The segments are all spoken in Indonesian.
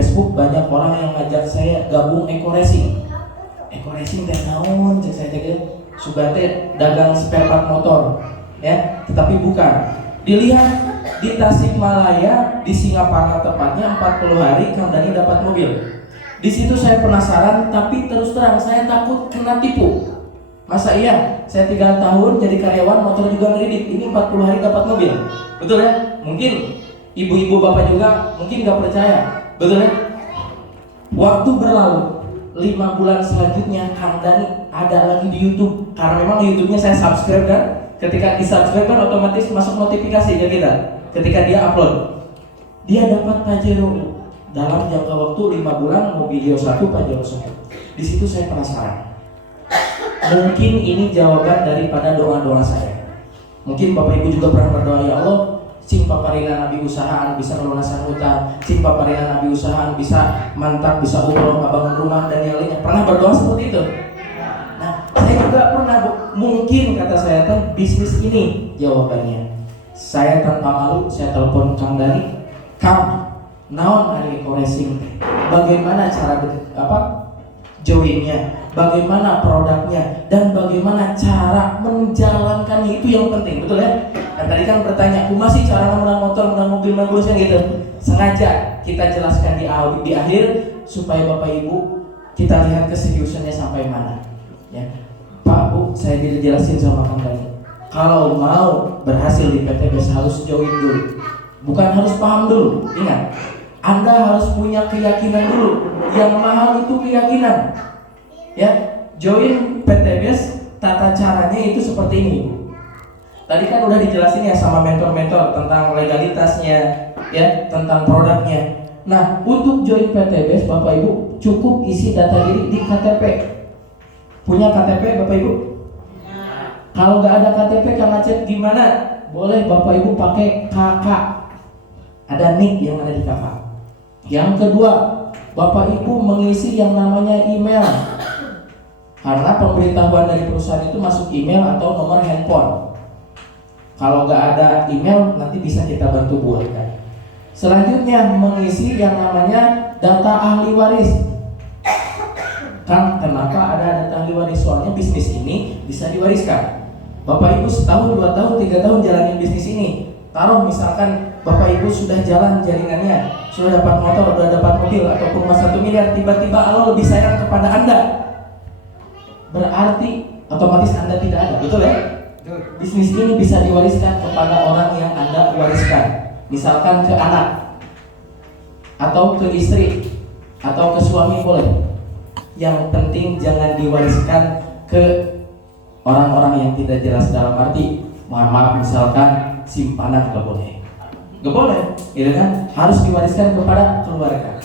Facebook banyak orang yang ngajak saya gabung eco racing. Eco racing teh naon cek saya teh suka teh dagang spare part motor ya, tetapi bukan. Dilihat di Tasikmalaya, di Singaparna tepatnya 40 hari Kang Dani dapat mobil. Di situ saya penasaran, tapi terus terang saya takut kena tipu. Masa iya? Saya 3 tahun jadi karyawan, motor juga kredit. Ini 40 hari dapat mobil. Betul ya? Mungkin ibu-ibu bapak juga mungkin gak percaya. Betul ya? Waktu berlalu 5 bulan selanjutnya Kang Dani ada lagi di YouTube. Karena memang di YouTube-nya saya subscribe kan. Ketika di subscribe kan otomatis masuk notifikasi ke kita ketika dia upload. Dia dapat Pajero dalam jangka waktu 5 bulan, Mobilio 1, Pajero 1. Di situ saya penasaran. Mungkin ini jawaban daripada doa-doa saya. Mungkin Bapak Ibu juga pernah berdoa, ya Allah, sing paparina nabi usahaan bisa melunasan hutang, sing paparina nabi usahaan bisa mantap, bisa umroh, bangun rumah dan yang lainnya. Pernah berdoa seperti itu? Nah, saya juga pernah. Mungkin kata saya tuh bisnis ini jawabannya. Saya tanpa malu, saya telepon Kang Dani, Kang, naon ari eco racing? Bagaimana cara joinnya? Bagaimana produknya? Dan bagaimana cara menjalankannya, itu yang penting, betul ya? Dan tadi kan bertanya, kumaha sih cara menang motor, menang mobil, menang kan gitu. Sengaja kita jelaskan di akhir supaya Bapak Ibu kita lihat keseriusannya sampai mana. Ya, Pak Bu, saya dijelasin sama Kang Dani. Kalau mau berhasil di PTBS harus join dulu, bukan harus paham dulu. Ingat, Anda harus punya keyakinan dulu. Yang mahal itu keyakinan. Ya, join PTBS tata caranya itu seperti ini. Tadi kan udah dijelasin ya sama mentor-mentor tentang legalitasnya, ya, tentang produknya. Nah, untuk join PTBS Bapak Ibu cukup isi data diri di KTP. Punya KTP Bapak Ibu? Kalau nggak ada KTP Kang Acep gimana? Boleh Bapak Ibu pakai KK. Ada NIK yang ada di KK. Yang kedua, Bapak Ibu mengisi yang namanya email. Karena pemberitahuan dari perusahaan itu masuk email atau nomor handphone. Kalau nggak ada email nanti bisa kita bantu buatkan. Selanjutnya mengisi yang namanya data ahli waris. Kan kenapa ada data ahli waris? Soalnya bisnis ini bisa diwariskan. Bapak Ibu setahun, 2 tahun, 3 tahun jalanin bisnis ini. Taruh misalkan Bapak Ibu sudah jalan jaringannya, sudah dapat motor, sudah dapat mobil, ataupun rumah 1 miliar, tiba-tiba Allah lebih sayang kepada Anda. Berarti otomatis Anda tidak ada, betul ya? Bisnis ini bisa diwariskan kepada orang yang Anda wariskan. Misalkan ke anak, atau ke istri, atau ke suami boleh. Yang penting jangan diwariskan ke orang-orang yang tidak jelas, dalam arti mohon maaf misalkan simpanan gak boleh, gitu kan? Harus diwariskan kepada keluarga.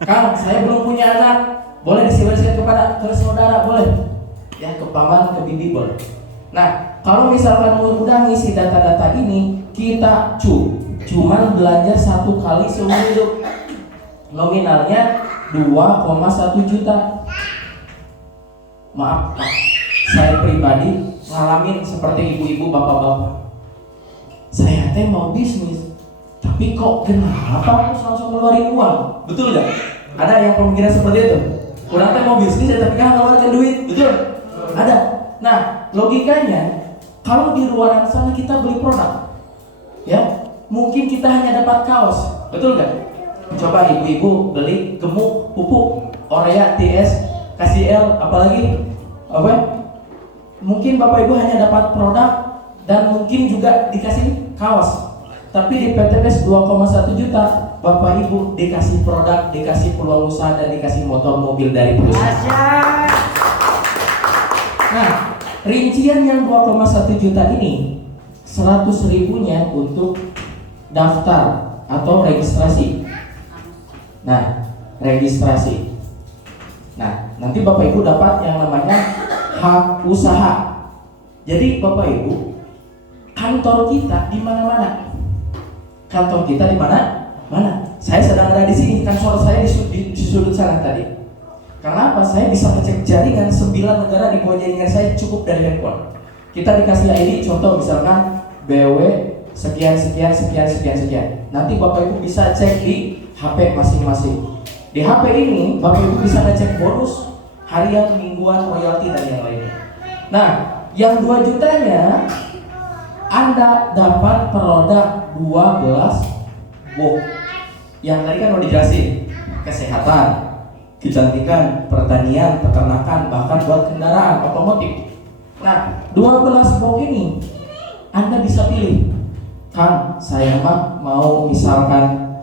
Kang, saya belum punya anak, boleh diwariskan ke saudara, boleh. Ya, ke paman, ke bibi boleh. Nah, kalau misalkan udah ngisi data-data ini, kita cuman belanja 1 kali seumur hidup. Nominalnya 2,1 juta. Maaf, saya pribadi ngalamin seperti ibu-ibu, bapak-bapak. Saya teh mau bisnis, tapi kok kenapa harus langsung ngeluarin uang? Betul gak? Ada yang pemikiran seperti itu. Kurang teh mau bisnis ya, tapi kan ngeluarin duit, betul? Ada. Nah, logikanya kalau di luar sana kita beli produk, ya mungkin kita hanya dapat kaos, betul gak? Coba ibu-ibu beli gemuk, pupuk, Orea, TS, KCL, apalagi apa? Mungkin Bapak Ibu hanya dapat produk dan mungkin juga dikasih kaos. Tapi di PTBS 2,1 juta, Bapak Ibu dikasih produk, dikasih peluang usaha, dan dikasih motor mobil dari perusahaan. Nah, rincian yang 2,1 juta ini 100 ribunya untuk daftar atau registrasi. Nah, registrasi. Nah, nanti Bapak Ibu dapat yang namanya hak usaha. Jadi Bapak Ibu, kantor kita di mana-mana. Kantor kita di mana? Mana? Saya sedang ada di sini. Kantor saya di sudut sana tadi. Kenapa? Saya bisa ngecek jaringan 9 negara di bawah jaringan saya cukup dari handphone. Kita dikasih ID, contoh misalkan BW sekian. Nanti Bapak Ibu bisa cek di HP masing-masing. Di HP ini Bapak Ibu bisa ngecek bonus harian, mingguan, royalti dan yang lainnya. Nah, yang 2 jutanya Anda dapat produk 12 box. Yang tadi kan udah dijelasin, kesehatan, kecantikan, pertanian, peternakan, bahkan buat kendaraan otomotif. Nah, 12 box ini Anda bisa pilih. Kang, saya mah mau misalkan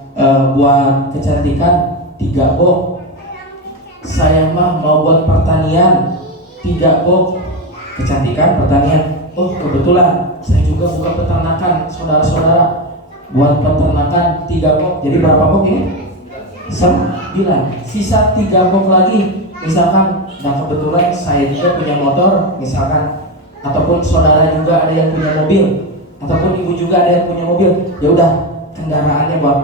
buat kecantikan 3 box. Saya mah mau buat pertanian 3 box. Kecantikan, pertanian. Oh, kebetulan saya juga buka peternakan, saudara-saudara. Buat peternakan 3 box. Jadi berapa box ini? 9. Sisa 3 box lagi. Misalkan, nah kebetulan saya juga punya motor, misalkan, ataupun saudara juga ada yang punya mobil, ataupun ibu juga ada yang punya mobil. Ya udah, kendaraannya buat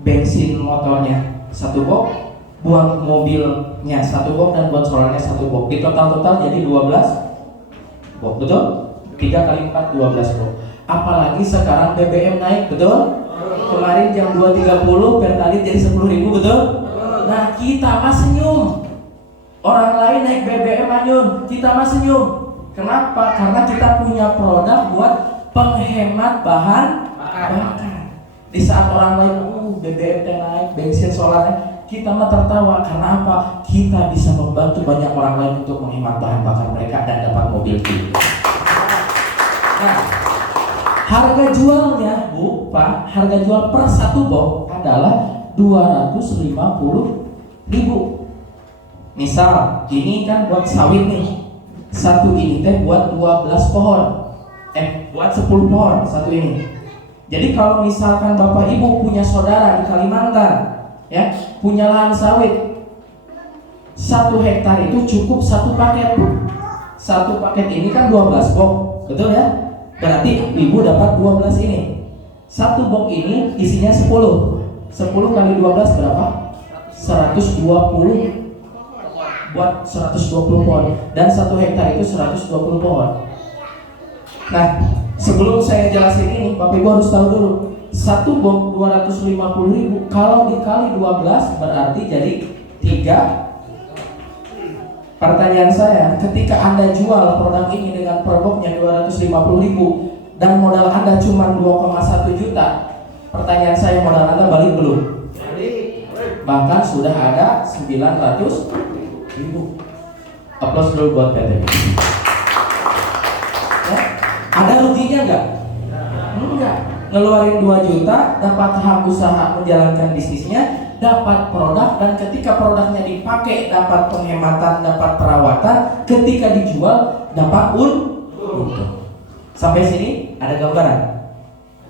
bensin motornya 1 box, buat mobilnya 1 box, dan buat solarnya 1 box. Di total jadi 12 box, betul? 3 kali 4, 12 box. Apalagi sekarang BBM naik, betul? Kemarin jam 2.30 Pertalite jadi 10.000, betul? Nah, kita mah senyum. Orang lain naik BBM anyun, kita mah senyum. Kenapa? Karena kita punya produk buat penghemat bahan bakar. Di saat orang lain BBM naik, bensin solarnya, kita mah tertawa. Karena apa? Kita bisa membantu banyak orang lain untuk menghemat bahan bakar mereka dan dapat mobil itu. Nah, harga jualnya, Bu, Pak, harga jual per 1 box adalah 250.000. Misal, ini kan buat sawit nih. Satu ini teh buat 12 pohon. Buat 10 pohon satu ini. Jadi kalau misalkan Bapak Ibu punya saudara di Kalimantan, ya, punya lahan sawit 1 hektar itu cukup 1 paket. 1 paket ini kan 12 box, betul ya? Berarti Ibu dapat 12 ini. 1 box ini isinya 10. 10 kali 12 berapa? 120. Buat 120 pohon. Dan 1 hektar itu 120 pohon. Nah, sebelum saya jelasin ini, Bapak Ibu harus tahu dulu, 1 box 250.000 kalau dikali 12 berarti jadi 3. Pertanyaan saya, ketika Anda jual produk ini dengan per boxnya 250.000 dan modal Anda cuma 2,1 juta, pertanyaan saya, modal Anda balik belum? Bahkan sudah ada 900.000. Aplaus dulu buat PT. Ya? Ada ruginya nggak? Enggak. Ngeluarin 2 juta, dapat hak usaha menjalankan bisnisnya, dapat produk, dan ketika produknya dipakai dapat penghematan, dapat perawatan, ketika dijual dapat untung. Sampai sini ada gambaran?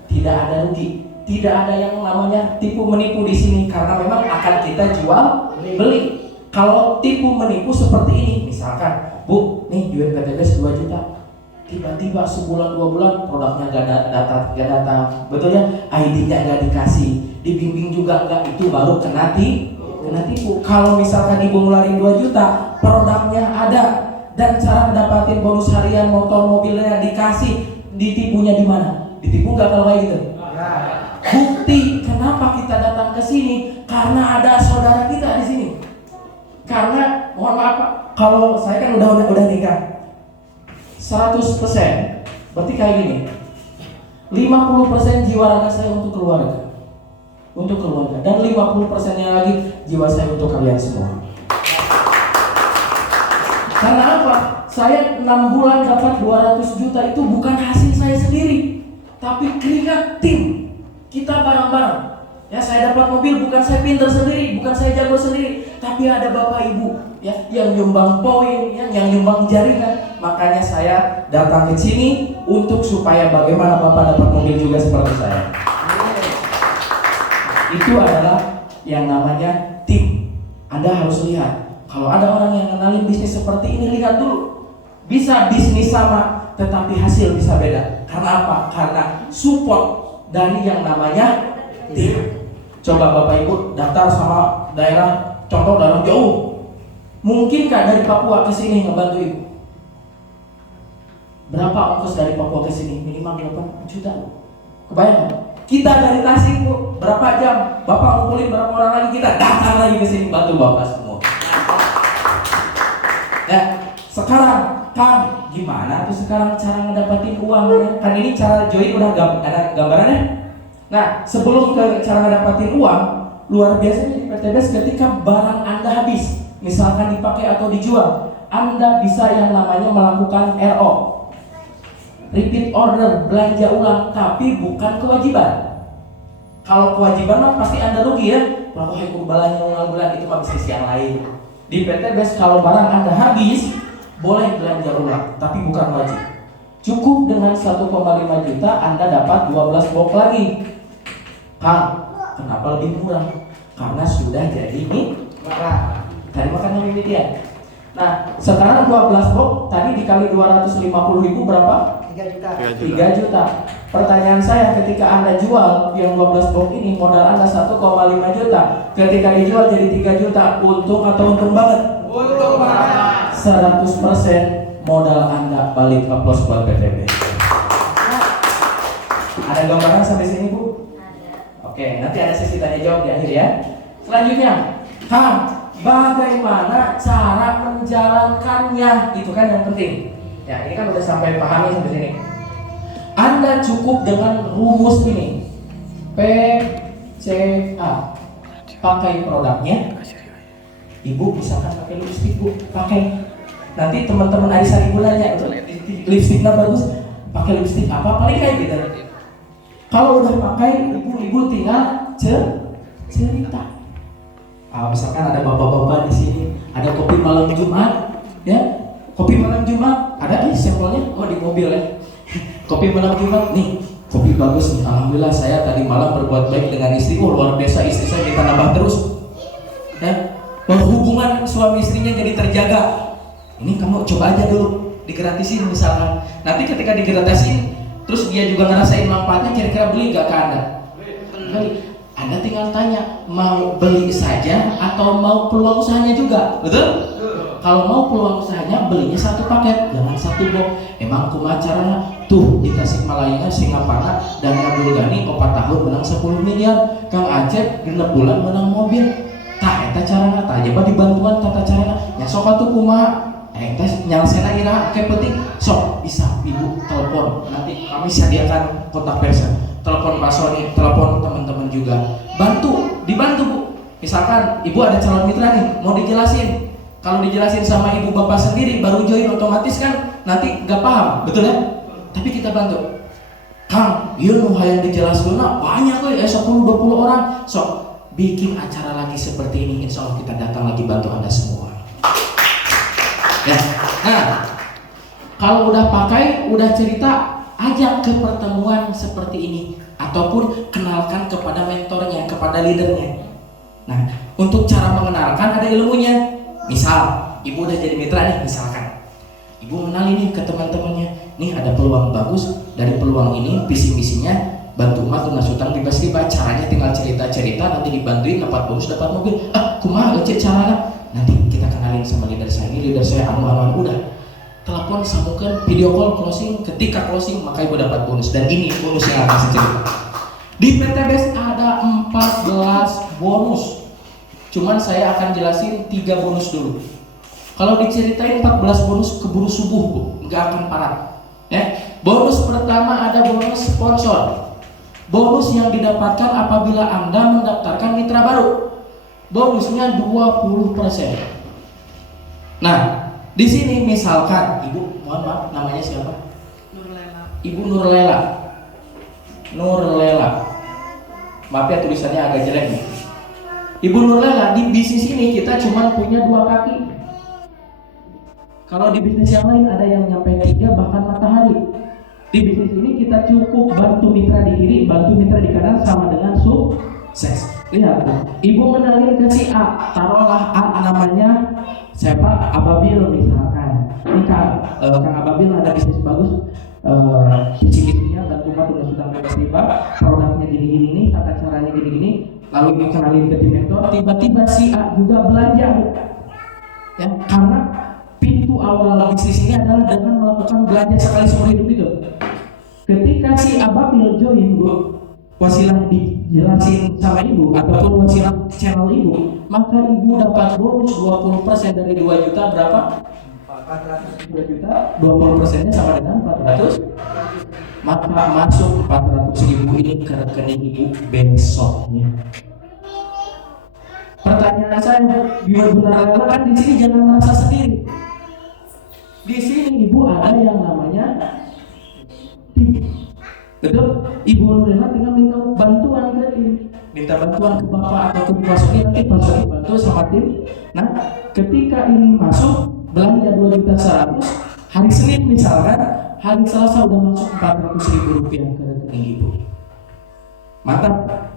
Tidak ada rugi, tidak ada yang namanya tipu menipu di sini, karena memang akan kita jual beli. Kalau tipu menipu seperti ini, misalkan, Bu, nih duit PTBS 2 juta, tiba-tiba sebulan 2 bulan produknya gak datang, betul ya? ID-nya gak dikasih, dibimbing juga enggak, itu baru kena tipu. Kalau misalkan Ibu ngeluarin 2 juta, produknya ada, dan cara dapatin bonus harian motor mobilnya dikasih, ditipunya di mana? Ditipu nggak kalau kayak gitu? Bukti kenapa kita datang ke sini? Karena ada saudara kita di sini. Karena mohon maaf Pak, kalau saya kan udah nikah 100%, berarti kayak gini, 50% jiwa raga saya untuk keluarga, dan 50%-nya lagi jiwa saya untuk kalian semua. Karena apa? Saya 6 bulan dapat 200 juta itu bukan hasil saya sendiri, tapi keringat tim kita bareng-bareng. Ya, saya dapat mobil bukan saya pintar sendiri, bukan saya jago sendiri, tapi ada Bapak Ibu ya yang nyumbang poin, yang nyumbang jaringan. Makanya saya datang ke sini untuk supaya bagaimana Bapak dapat mobil juga seperti saya. Itu adalah yang namanya tim. Anda harus lihat. Kalau ada orang yang kenalin bisnis seperti ini, lihat dulu. Bisa bisnis sama, tetapi hasil bisa beda. Karena apa? Karena support dari yang namanya tim. Coba Bapak Ibu daftar sama daerah, contoh daerah jauh. Mungkinkah dari Papua ke sini ngebantu Ibu? Berapa ongkos dari Papua ke sini? Minimal 8 juta. Kebayang nggak? Kita dari Tasik Bu, berapa jam? Bapak ngumpulin berapa orang lagi, kita datang lagi ke sini bantu Bapak semua. Nah, sekarang Kang, gimana tuh sekarang cara ngedapatin uangnya? Kan ini cara join udah ada gambarannya. Nah, sebelum ke cara ngedapatin uang, luar biasa di PTBS ketika barang Anda habis, misalkan dipakai atau dijual, Anda bisa yang namanya melakukan RO, repeat order, belanja ulang, tapi bukan kewajiban. Kalau kewajiban mah pasti Anda rugi ya. Pokoknya aku belanja ulang bulan itu mah bisnis yang lain. Di PTBS kalau barang Anda habis, boleh belanja ulang, tapi bukan wajib. Cukup dengan 1,5 juta Anda dapat 12 box lagi. Kang, kenapa lebih murah? Karena sudah jadi murah. Tadi makannya median. Nah, sekarang 12 box tadi dikali 250.000 berapa? 3 juta. 3 juta. Pertanyaan saya, ketika Anda jual yang 12 box ini, modal Anda 1,5 juta. Ketika dijual jadi 3 juta, untung atau untung banget? Untung banget. 100% modal Anda balik. Aplaus buat PTB. Ada gambaran sampai sini Bu? Oke, nanti ada sesi tanya jawab di akhir ya. Selanjutnya, Kang, bagaimana cara menjalankannya? Itu kan yang penting. Ya, ini kan udah sampai pahami sampai sini. Anda cukup dengan rumus ini. PCA. Pakai produknya. Ibu misalkan pakai lipstik Bu, pakai. Nanti teman-teman Aisyah ibu nanya, lipstiknya bagus, pakai lipstik apa? Paling kayak gitu. Kalau udah pakai, ibu tinggal cerita. Misalkan ada bapak-bapak di sini, ada kopi malam Jumat, ya, kopi malam Jumat, ada sampelnya, di mobil ya. Kopi malam Jumat, nih, kopi bagus nih. Alhamdulillah saya tadi malam berbuat baik dengan istri. Luar biasa, istri saya kita nambah terus. Ya, hubungan suami istrinya jadi terjaga. Ini kamu coba aja dulu, digratisin misalkan. Nanti ketika digratisin, terus dia juga ngerasain manfaatnya, kira-kira beli gak ke Anda? Beli. Anda tinggal tanya, mau beli saja atau mau peluang usahanya juga, betul? Kalau mau peluang usahanya, belinya satu paket, jangan satu box. Emang kumaha caranya? Tuh di Tasikmalaya, Singapura, dan Abdul Ghani 4 tahun menang 10 miliar. Kang Acep 6 bulan menang mobil. Tah eta carana, tah coba dibantuan tata carana. Ya sok atuh kumaha? Eta nyalesena iraha ke penting. Sok bisa Ibu telepon. Nanti kami sediakan kontak person. Telepon Pak Sony, telepon teman-teman juga. Dibantu Bu. Misalkan Ibu ada calon mitra nih, mau dijelasin. Kalau dijelasin sama ibu bapak sendiri baru join otomatis kan nanti nggak paham, betul ya? Tapi kita bantu. Kang, iya nu hayang dijelaskeun banyak euy, 10-20 orang. Sok bikin acara lagi seperti ini, insya Allah kita datang lagi bantu Anda semua. Ya. Nah, kalau udah pakai, udah cerita, ajak ke pertemuan seperti ini ataupun kenalkan kepada mentornya, kepada leadernya. Nah, untuk cara mengenalkan ada ilmunya. Misal, ibu udah jadi mitra nih, misalkan ibu kenalin nih ke teman-temannya, nih ada peluang bagus, dari peluang ini visi misinya bantu emak lunas hutang bebas riba, caranya tinggal cerita-cerita, nanti dibantuin dapat bonus, dapat mobil. Kumaha ecek caranya? Nanti kita kenalin sama leader saya, ini leader saya anu udah telepon, sambungkan, video call, closing, ketika closing maka ibu dapat bonus. Dan ini bonus yang akan saya cerita. Di PTBS ada 14 bonus. Cuman saya akan jelasin 3 bonus dulu. Kalau diceritain 14 bonus keburu subuh Bu, nggak akan parah. Ya. Bonus pertama ada bonus sponsor. Bonus yang didapatkan apabila Anda mendaftarkan mitra baru. Bonusnya 20%. Nah, di sini misalkan Ibu, mohon maaf namanya siapa? Nurlela. Ibu Nurlela. Nurlela. Maaf ya tulisannya agak jelek nih. Ibu Nurlela, di bisnis ini kita cuma punya 2 kaki. Kalau di bisnis yang lain ada yang nyampe 3 bahkan matahari. Di bisnis ini kita cukup bantu mitra di kiri, bantu mitra di kanan sama dengan sukses. Lihat, ibu menalin ke si A, taruhlah A namanya siapa? Ababil misalkan. Ini Kang Ababil ada bisnis bagus, bisnisnya dan rumah sudah bebas riba, produknya gini-gini nih, tata caranya gini-gini. Lalu dikenalin ke tim mentor, tiba-tiba si A juga belanja. Ya, karena pintu awal bisnis ini adalah dengan melakukan belanja sekali seumur hidup itu. Ketika si Ababil join Bu, wasilah dijelasin sama ibu ataupun wasilah channel ibu, maka ibu dapat bonus 20% dari 2 juta berapa? 402 juta. 20%-nya sama dengan 400. Maka masuk 400.000 ini ke rekening ibu besoknya. Pertanyaan saya, biar benar kan di sini jangan merasa sendiri. Di sini ibu ada yang namanya tim. Betul? Ibu Nurlela tinggal minta bantuan ke tim, minta bantuan ke bapak atau ke Pak Sony, nanti Pak Sony bantu sama tim. Nah, ketika ini masuk belanja 2.100.000, hari Senin misalkan, hari Selasa udah masuk 400.000 rupiah ke rekening ibu. Mantap.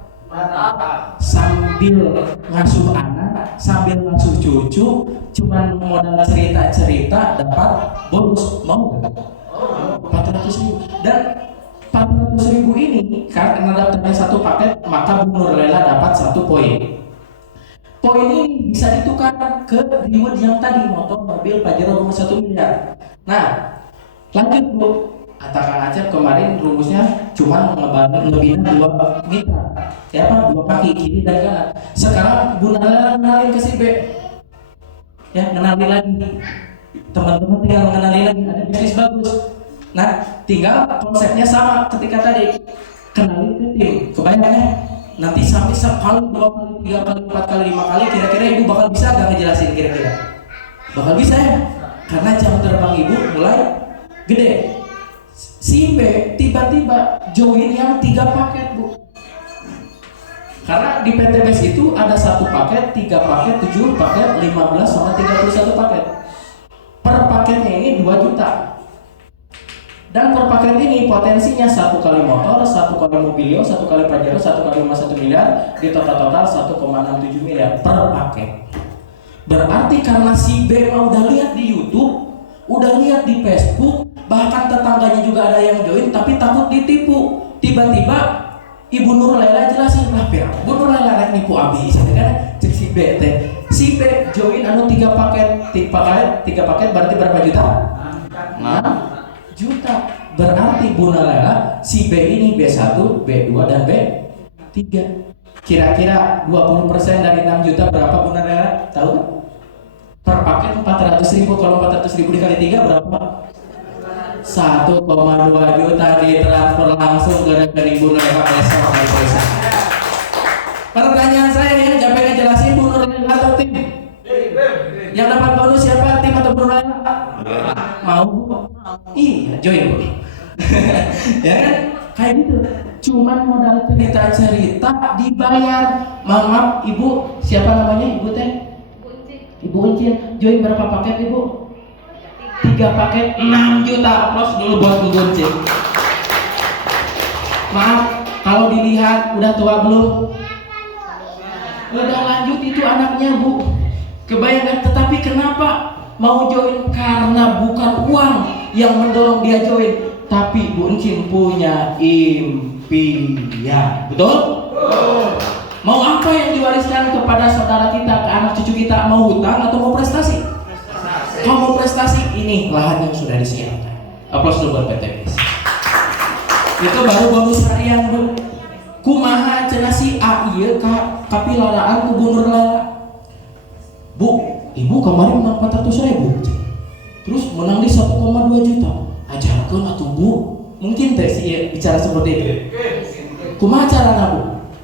Sambil ngasuh anak, sambil ngasuh cucu, cuman modal cerita-cerita dapat bonus, mau nggak? 400.000. Dan 400.000 ini karena daftarnya satu paket, maka Bu Nurlela dapat 1 poin. Poin ini bisa ditukar ke reward yang tadi, motor, mobil, Pajero rumah 1 miliar. Nah, lanjut Bu. Kata Kang Acep kemarin rumusnya cuma ngebina 2 mitra, ya apa? 2 kaki kiri dan kanan. Sekarang Bu Nurlela kenalin ke si B, ya kenalin lagi. Teman-teman tinggal mengenali lagi, ada bisnis bagus. Nah, tinggal konsepnya sama ketika tadi, kenalin ke tim. Kebayang ya? Nanti sampai sekali, 2 kali, 3 kali, 4 kali, 5 kali, kira-kira ibu bakal bisa gak ngejelasin kira-kira? Bakal bisa ya? Karena jam terbang ibu mulai gede. Si B tiba-tiba join yang 3 paket Bu. Karena di PTBS itu ada 1 paket, 3 paket, 7 paket, 15 sama 31 paket. Per paketnya ini 2 juta. Dan per paket ini potensinya 1 kali motor, 1 kali mobilio, 1 kali Pajero, 1 kali rumah 1 miliar, di total 1,67 miliar per paket. Berarti karena si B udah lihat di YouTube, udah lihat di Facebook, bahkan tetangganya juga ada yang join tapi takut ditipu. Tiba-tiba Ibu Nurlela jelasin, lah Pira, Ibu Nurlela rek nipu abis, kan? Cek si B teh. Si B join 3 paket, 3 paket berarti berapa juta? 6 juta. Berarti Bu Nurlela si B ini B1, B2 dan B3. Kira-kira 20% dari 6 juta berapa Bu Nurlela? Tahu kan? Per paket 400.000, kalau 400.000 dikali 3 berapa? 1,2 juta ditransfer langsung ke rekening Bu Nurlela besok hari Selasa. Pertanyaan saya ini capek ngejelasin Bu Nurlela atau tim? Yang dapat bonus siapa? Tim atau Bu Nurlela? Mau Bu? Iya, join Bu. Ya kan? Kayak gitu. Cuman modal cerita-cerita dibayar. Maaf Ibu, siapa namanya Ibu teh? Ibu Uncin. Join berapa paket Ibu? 3 paket 6 juta. Aplaus dulu buat Bu Uncin. Maaf, kalau dilihat udah tua belum? Udah lanjut itu anaknya Bu. Kebayang. Tetapi kenapa mau join? Karena bukan uang yang mendorong dia join, tapi Bu Uncin punya impian. Betul? Mau apa yang diwariskan kepada saudara kita, ke anak cucu kita? Mau hutang atau mau prestasi? Kalau mau prestasi, ini lahan yang sudah disiapkan. Aplaus dulu buat PTBS. Itu baru bonus harian Bu. Kumaha cenah si A ieu kapilaraan ku Bu Nurlela. Bu, Ibu kemarin menang 400.000, terus menang di 1,2 juta. Ajarkeun atuh Bu. Mungkin teh si bicara seperti itu. Kumaha carana Bu?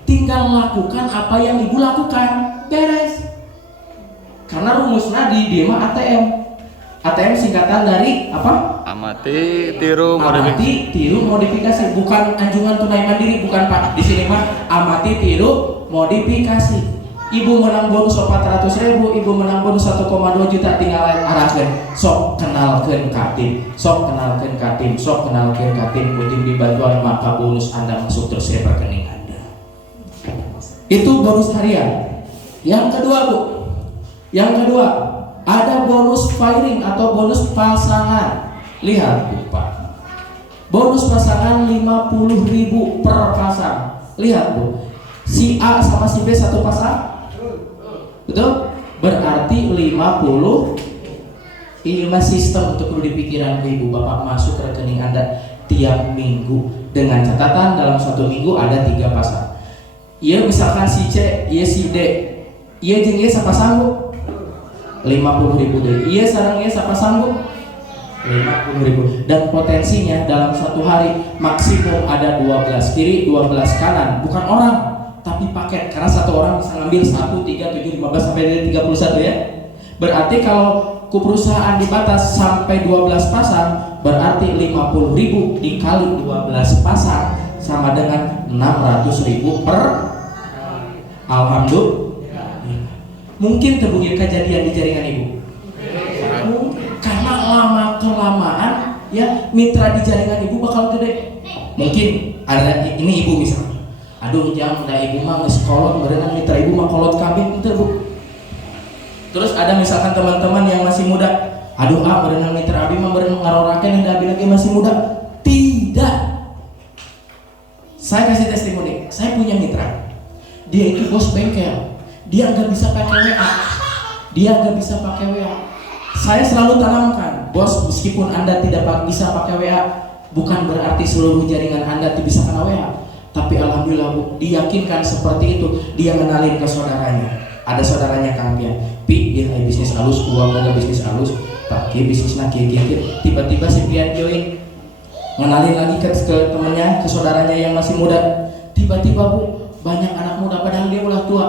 Tinggal lakukan apa yang Ibu lakukan, beres. Karena rumusnya di dia mah ATM. ATM singkatan dari apa? Amati, tiru, Amati, tiru, modifikasi. Bukan anjungan tunai mandiri, bukan Pak. Di sini mah amati, tiru, modifikasi. Ibu menang bonus 400.000, Ibu menang bonus 1,2 juta, tinggal arahkan. Sok kenalkan katim, sok kenalkan katim, sok kenalkan katim. Kutim di bantuan maka bonus Anda masuk terus ke rekening Anda. Itu bonus harian. Yang kedua Bu, yang kedua ada bonus firing atau bonus pasangan. Lihat Bu Pak, bonus pasangan 50.000 per pasang. Lihat Bu, si A sama si B satu pasang, betul? Berarti 50. Ini mah sistem untuk perlu dipikiran Ibu Bapak masuk ke rekening Anda tiap minggu Dengan catatan dalam satu minggu ada 3 pasang. Iya misalkan si C, iya si D, iya jeung ieu siapa sanggup? 50.000 deh. Iya sareng ieu siapa sanggup? 50.000. Dan potensinya dalam satu hari maksimum ada 12 kiri, 12 kanan. Bukan orang, tapi paket. Karena satu orang bisa ngambil 1, 3, 7, 15 sampai 31 ya. Berarti kalau ku perusahaan dibatas sampai 12 pasang, berarti 50.000 dikali 12 pasang sama dengan 600.000 per. Alhamdulillah. Mungkin terbukti kejadian di jaringan ibu. Karena lama kelamaan ya mitra di jaringan ibu bakal gede. Mungkin ada ini ibu misalnya. Aduh jam da ibu mah geus kolot berenang mitra ibu mah kolot kabeh teu Bu. Terus ada misalkan teman-teman yang masih muda. Aduh berenang mitra abi mah berenang ngarorakeun da abi lagi masih muda. Tidak. Saya kasih testimoni. Saya punya mitra. Dia itu bos bengkel. Dia nggak bisa pakai WA. Saya selalu tanamkan, bos, meskipun Anda tidak bisa pakai WA, bukan berarti seluruh jaringan Anda bisa kena WA. Tapi alhamdulillah Bu, diyakinkan seperti itu. Dia kenalin ke saudaranya. Ada saudaranya Kang Pian. Pi, dia bisnis halus, uang ada bisnis halus. Pakai bisnis nakik. Tiba-tiba si Pian join. Ngenalin lagi ke temennya, ke saudaranya yang masih muda. Tiba-tiba Bu, banyak anak muda padahal dia udah tua.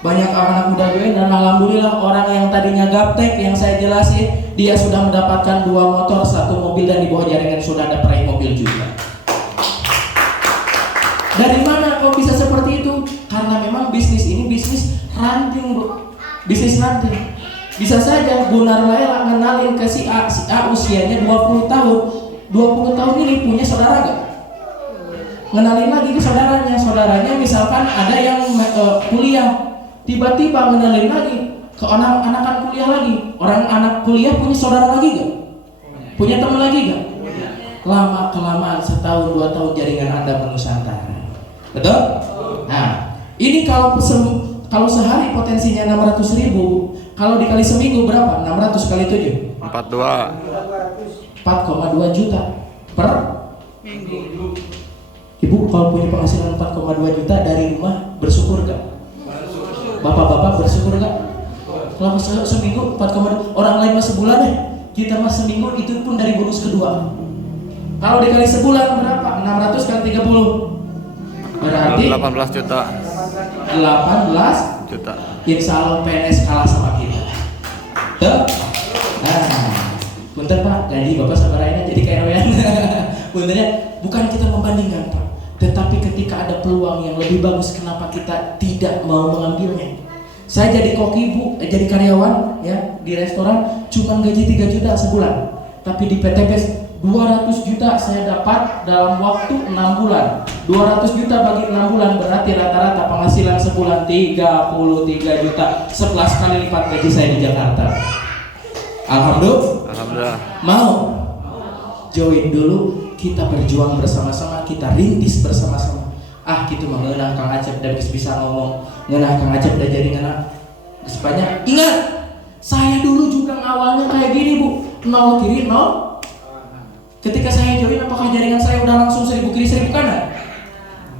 Banyak anak muda join dan alhamdulillah orang yang tadinya gaptek yang saya jelasin, dia sudah mendapatkan 2 motor, 1 mobil dan di bawah jaringan sudah ada peraih mobil juga. Dari mana kau bisa seperti itu? Karena memang bisnis ini bisnis ranting Bu. Bisnis ranting. Bisa saja Bu Narlayla ngenalin ke si A usianya 20 tahun. 20 tahun ini punya saudara gak? Ngenalin lagi ke saudaranya misalkan ada yang kuliah, tiba-tiba ngenalin lagi ke anak-anak kuliah lagi. Orang anak kuliah punya saudara lagi gak? Punya teman lagi gak? Lama kelamaan setahun 2 tahun jaringan Anda menusantara. Betul? Nah, ini kalau sehari potensinya 600.000, kalau dikali seminggu berapa? 600 kali 7? 4,2 juta per minggu. Ibu kalau punya penghasilan 4,2 juta dari rumah bersyukur gak? Bapak-bapak bersyukur gak? Kalau seminggu 4,2, orang lain mah sebulan deh, kita mah seminggu itu pun dari bonus kedua. Kalau dikali sebulan berapa? 600 kali 30 berarti 18 juta. 18 juta. Insya Allah PNS kalah sama kita. Tuh. Nah, punten Pak, gaji Bapak sabaraina jadi kayak royan. Puntennya bukan kita membandingkan Pak, tetapi ketika ada peluang yang lebih bagus, kenapa kita tidak mau mengambilnya? Saya jadi koki Bu, jadi karyawan ya di restoran, cuma gaji 3 juta sebulan. Tapi di PTPS 200 juta saya dapat dalam waktu 6 bulan. 200 juta bagi 6 bulan berarti rata-rata penghasilan sebulan 33 juta. 11 kali lipat gaji saya di Jakarta. Alhamdulillah. Mau? Join dulu, kita berjuang bersama-sama, kita rintis bersama-sama. Kita mah ngeunah Kang Acep dan bisa ngomong, ngeunah Kang Acep dan jadi ngeunah banyak. Ingat, saya dulu juga awalnya kayak gini Bu, 0 kiri 0. Ketika saya join, apakah jaringan saya udah langsung 1000 kiri 1000 kanan?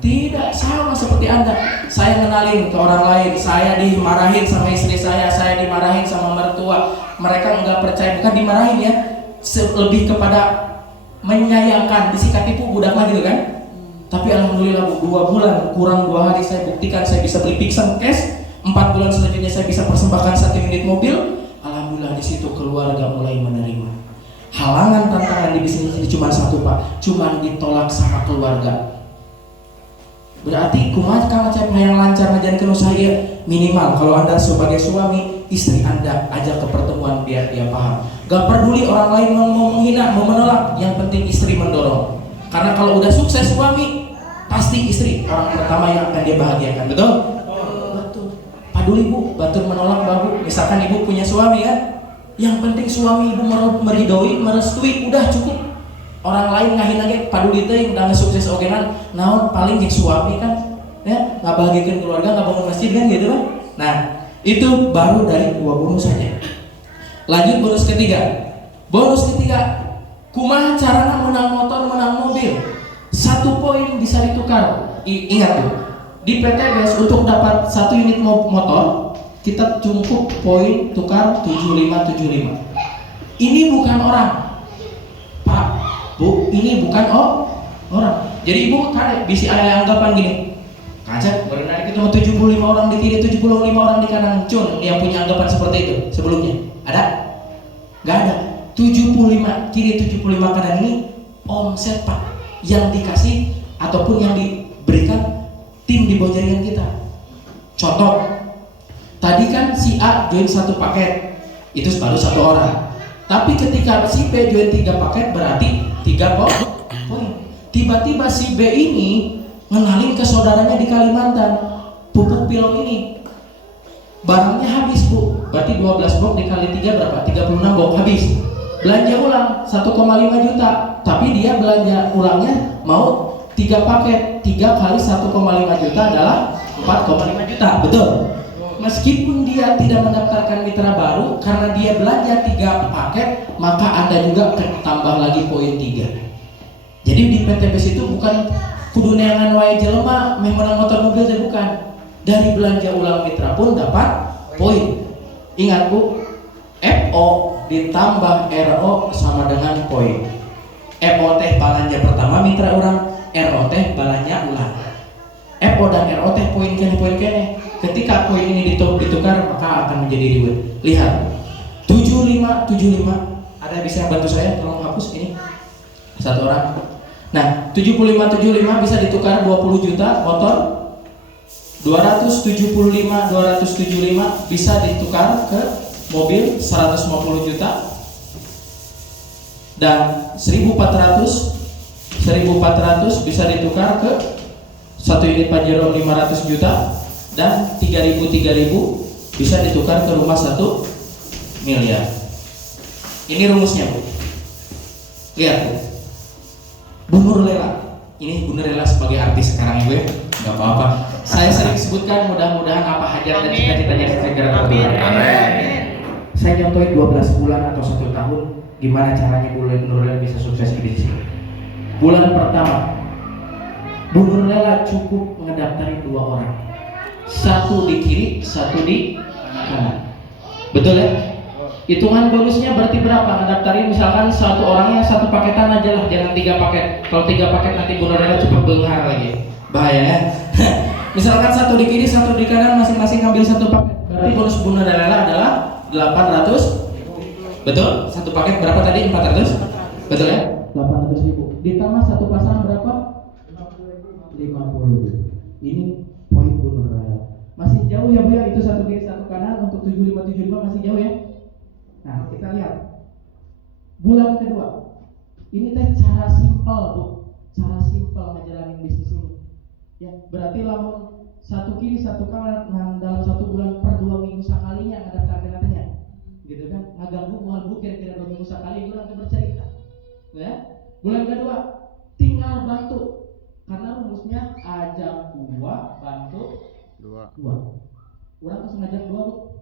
Tidak, sama seperti Anda. Saya kenalin ke orang lain, saya dimarahin sama istri saya dimarahin sama mertua. Mereka nggak percaya, bukan dimarahin ya, lebih kepada menyayangkan, disikat tipu budak mah gitu kan. Tapi alhamdulillah Bu, 2 bulan kurang 2 hari saya buktikan saya bisa beli Pixel cash. 4 bulan selanjutnya saya bisa persembahkan 1 unit mobil. Alhamdulillah di situ keluarga mulai menerima. Halangan tantangan di bisnis ini cuma satu Pak, cuma ditolak sama keluarga. Berarti kumaha Kang Acep yang lancar ngajarkeun usaha ieu? Minimal kalau Anda sebagai suami, istri Anda ajak ke pertemuan biar dia paham. Gak peduli orang lain mau menghina, mau menolak, yang penting istri mendorong. Karena kalau udah sukses suami, pasti istri orang pertama yang akan dia bahagiakan, betul? Betul. Paduli Bu, batur menolak babu. Misalkan ibu punya suami ya, yang penting suami ibu meridoi, merestui, udah cukup. Orang lain ngahin lagi, paduli teh udah sukses ogenan, naon paling jeung suami kan, ya ngabahagiakeun keluarga, ngabangun masjid kan gitu kan. Nah, itu baru dari 2 bonus saja. Lanjut bonus ketiga. Bonus ketiga, kumaha carana menang motor, menang mobil. 1 poin bisa ditukar. Ingat tuh, di PTBS untuk dapat 1 unit motor kita cukup poin tukar 7575. Ini bukan orang, Pak, Bu, ini bukan orang. Jadi ibu kan bisa ada anggapan gini, kaca berenang itu 75 orang di kiri, 75 orang di kanan. Cun yang punya anggapan seperti itu sebelumnya ada? Gak ada. 75 kiri 75 kanan ini omset Pak yang dikasih ataupun yang diberikan tim di bawah jaringan kita. Contoh, tadi kan si A join 1 paket, itu baru 1 orang. Tapi ketika si B join 3 paket berarti 3 poin. Tiba-tiba si B ini ngenalin ke saudaranya di Kalimantan, pupuk pilong ini barangnya habis Bu, berarti 12 box dikali 3 berapa? 36 box habis. Belanja ulang 1,5 juta, tapi dia belanja ulangnya mau 3 paket, 3 kali 1,5 juta adalah 4,5 juta, betul? Meskipun dia tidak mendaftarkan mitra baru, karena dia belanja 3 paket, maka Anda juga tambah lagi poin 3. Jadi di PTBS itu bukan kudu neangan wae jelema menang motor mobil, saya bukan. Dari belanja ulang mitra pun dapat poin. Ingat Bu, FO ditambah RO sama dengan poin. FO teh belanja pertama mitra orang, RO teh belanja ulang. FO dan RO teh poin kene. Ketika poin ini ditukar maka akan menjadi reward. Lihat, 7575. Ada bisa bantu saya tolong hapus ini? 1 orang. Nah, 7575 bisa ditukar 20 juta motor. 275 bisa ditukar ke mobil 150 juta. Dan 1400 bisa ditukar ke 1 unit Pajero 500 juta. Dan 3000 bisa ditukar ke rumah 1 miliar. Ini rumusnya Bu. Lihat Bu, Bu Nurlela, ini Bu Nurlela sebagai artis sekarang Ibu ya, nggak apa-apa. Saya sering sebutkan, mudah-mudahan apa hajat dan cita-citanya segera terwujud. Saya contohin 12 bulan atau 1 tahun gimana caranya Bu Nurlela bisa sukses di sini. Bulan pertama, Bu Nurlela cukup ngedaftarin 2 orang, 1 di kiri, 1 di kanan. Betul ya? Hitungan bonusnya berarti berapa? Ngedaftarin misalkan 1 orangnya 1 paketan aja lah, jangan 3 paket. Kalau 3 paket nanti Bu Nurlela cepat benghar lagi, bahaya ya. Misalkan 1 di kiri, 1 di kanan, masing-masing ngambil 1 paket. Berarti bonus Bu Nurlela adalah 800. Betul? 1 paket berapa tadi? 400? Betul ya? 800.000. Ditambah 1 pasang berapa? 50.000. Ini poin Bu Nurlela. Masih jauh ya Bu ya, itu 1 kiri 1 kanan untuk 7575 masih jauh ya. Nah, kita lihat bulan kedua. Ini teh cara simpel Bu, cara simpel ngejalanin bisnis ini. Ya, berarti lamun 1 kiri 1 kanan, nah dalam 1 bulan per 2 minggu sekalinya ada targetnya, gitu kan? Ngaganggu mual Bu kira-kira 2 minggu sekali gue nanti bercerita. Ya, bulan kedua tinggal bantu, karena rumusnya ajak 2 bantu 2. Orang terus ngajak 2 Bu.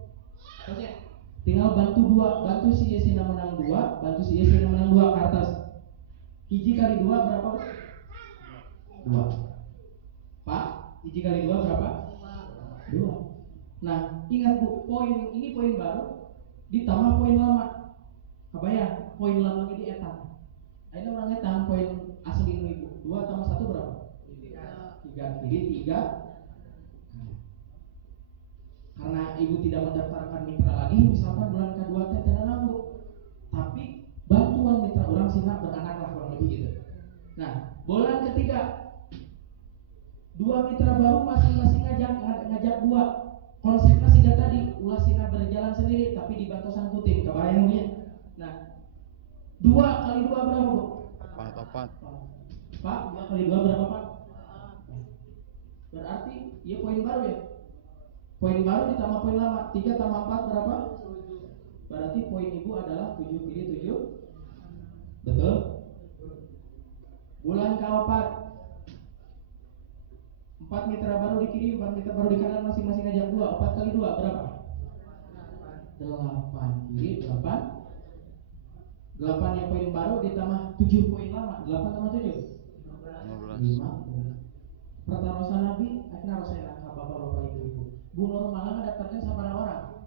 Terus ya, tinggal bantu 2, bantu si Yesina menang 2, bantu si Yesina menang 2 ke atas. Hiji kali 2 berapa? 2. Pak, hiji kali 2 berapa? 2. Nah, ingat Bu, poin ini poin baru ditambah poin lama. Kebayang, poin lama ini etang. Ini orang etang poin asli ini Bu. 2 tambah 1 berapa? 3. Jadi 3. Karena ibu tidak mendaftarkan mitra lagi, misalkan bulan kedua teh tenang Bu, tapi bantuan mitra orang sina beranak lah kurang lebih gitu. Nah, bulan ketiga 2 mitra baru masing-masing ngajak 2. Konsepnya sih tadi ulah sina berjalan sendiri tapi dibantu sangku tim, kebayang Bu ya. Nah, 2 kali 2 berapa Bu? 4. Pak, 2 kali 2 berapa Pak? Berarti ya poin baru ya. Poin baru ditambah poin lama, 3 tambah 4 berapa? Berarti poin ibu adalah 7 kiri 7. Betul? Bulan keempat 4 mitra baru di kiri, 4 mitra baru di kanan, masing-masing ngajak 2. 4 kali 2 berapa? 8 kiri 8 yang poin baru ditambah 7 poin lama. 8 tambah 7 50. Pertaruhan Nabi, akhirnya saya nangkap bapak-bapak ibu-ibu. Bu Nur malah mendaftarkan sama orang.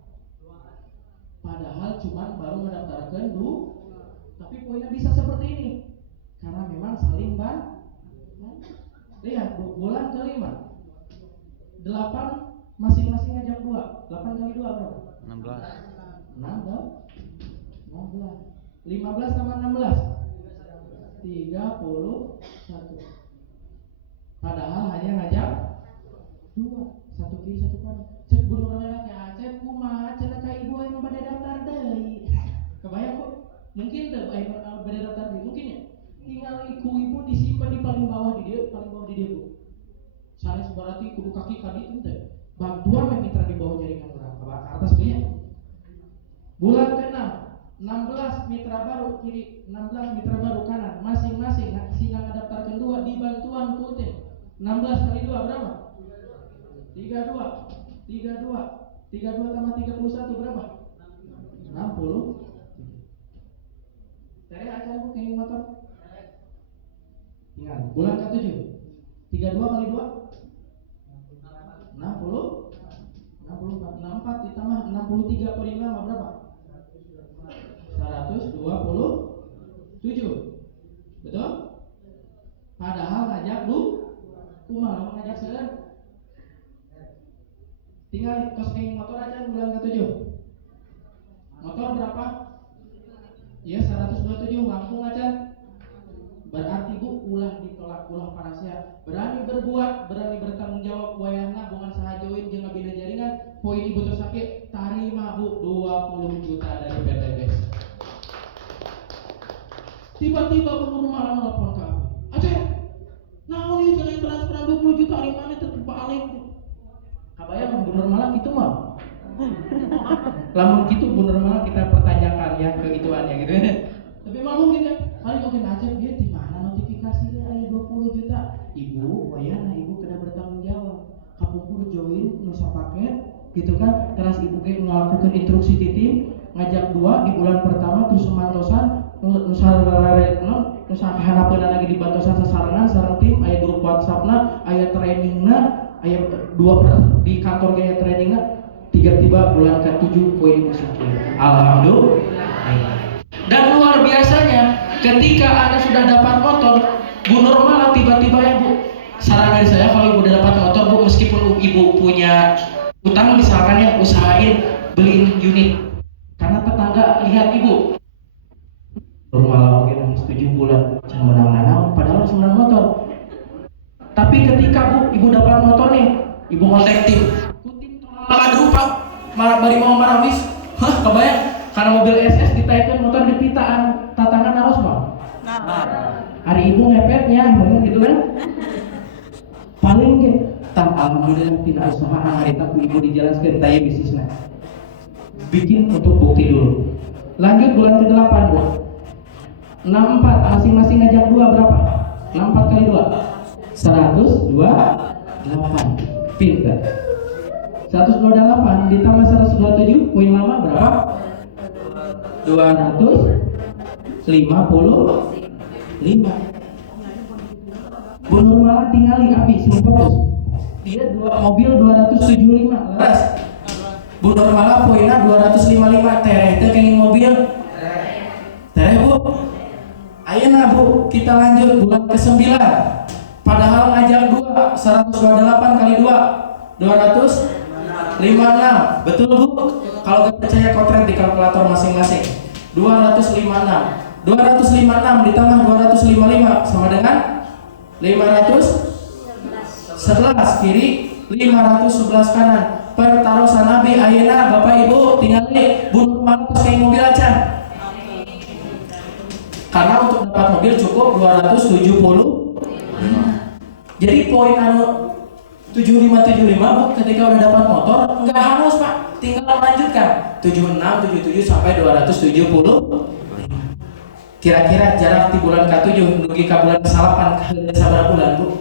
Padahal cuma baru mendaftarkan tapi poinnya bisa seperti ini. Karena memang saling lihat bulan kelima 8 masing-masing ngajak 2. 8 kali 2 berapa? 16. 15 tambah 16 31. Padahal hanya ngajak 2, satu kiri satu kanan. Cek bunur lelaki Aceh kumaha cenah ka ibu aya bade daftar deui. Kebayang kok? Mungkin teh aya bade daftar deui mungkin ya. Tinggal ibu disimpan di paling bawah di dia, Bu. Sanes berarti kudu kaki ka ditu teh. Bantuan we mitra di bawah jaringan urang ka atas punya. Bulan ke-6 16 mitra baru kiri, 16 mitra baru kanan. Masing-masing sing ngadaftarkeun 2 di bantuan ku teh. 16 kali 2 berapa? 32 tambah 31 berapa? 60. Saya akan bu kenging motor. Ingat, bulan ke-7 32 kali 2 60 64 ditambah 63 per 5 berapa? 127. Betul? Padahal ngajak bu kumaha ngajak seueur. Tinggal kosking motor aja bulan ke-7. Motor berapa? Ya 127 langsung aja. Berarti bu ulah ditolak ulah parasia. Berani berbuat, berani bertanggung jawab wayahna bungan sahajoin jeung ngabina jaringan. Poin ibu tersakit tarima bu 20 juta dari PTBS. Tiba-tiba Bu malah nelfon ke aku. Aceh, naon ieu cenah transferan 20 juta ari mana teh Pak Alek. Kabayang bener malah gitu mah. Lamun gitu bener malah kita pertanyakan ya kegituannya gitu. Tapi mah mungkin ya, paling mungkin aja dia di mana notifikasinya aya 20 juta. Ibu, wayahna ibu kena bertanggung jawab. Kapungkur join nusa paket gitu kan. Terus ibu ge ngalakukeun instruksi titim ngajak 2 di bulan pertama terus semantosan nusa hanapeun lagi di bantosan sasarangan sareng tim aya grup WhatsAppna, aya trainingna, aya 2 di kantor gaya trainingna. Tiba-tiba bulan ke-7 poin musafir. Alhamdulillah. Dan luar biasanya ketika Anda sudah dapat motor, Bu Nur malah tiba-tiba ya Bu, saran dari saya kalau Ibu udah dapat motor Bu, meskipun Ibu punya utang misalkan ya, usahain beliin unit. Karena tetangga lihat Ibu Nur malah oke 7 bulan cuma menang-menang padahal senang motor. Tapi ketika Ibu dapat motor nih, Ibu kontak tim aduh Pak, bari mau marawis. Hah, kebayang? Karena mobil SS ditaikkan motor di pitaan tatangan harus mah. Hari ibu ngepetnya, gitu kan? Paling ke, alhamdulillah tidak usaha hari taku ibu dijelaskan daya bisnisnya. Bikin untuk bukti dulu. Lanjut bulan ke-8 Bu. 64 masing-masing ngajak 2 berapa? 64 kali 2 128. Pintar. 128 ditambah 127 poin lama berapa? 255. Bu Nur malah tinggali Abi sini fokus. Dia 2 mobil 275. Leres. Bu Nur malah poinnya 255 tereh teh kenging mobil. Tereh Bu. Ayeuna Bu, kita lanjut bulan ke-9. Padahal ngajak 2 128 kali 2 256. Betul Bu? Kalau gak percaya kotret di kalkulator masing-masing. 256 ditambah 255 sama dengan 511 kiri 511 kanan. Pertaruhan Nabi ayeuna Bapak Ibu tinggal bunuh mantus kayak mobil aja. Karena untuk dapat mobil cukup 270. Jadi poin anu 75 Bu, ketika udah dapat motor nggak harus Pak, tinggal lanjutkan 76, 77 sampai 270. Kira-kira jarak di bulan ke-7 menuju ke bulan ke-8 sabar bulan Bu?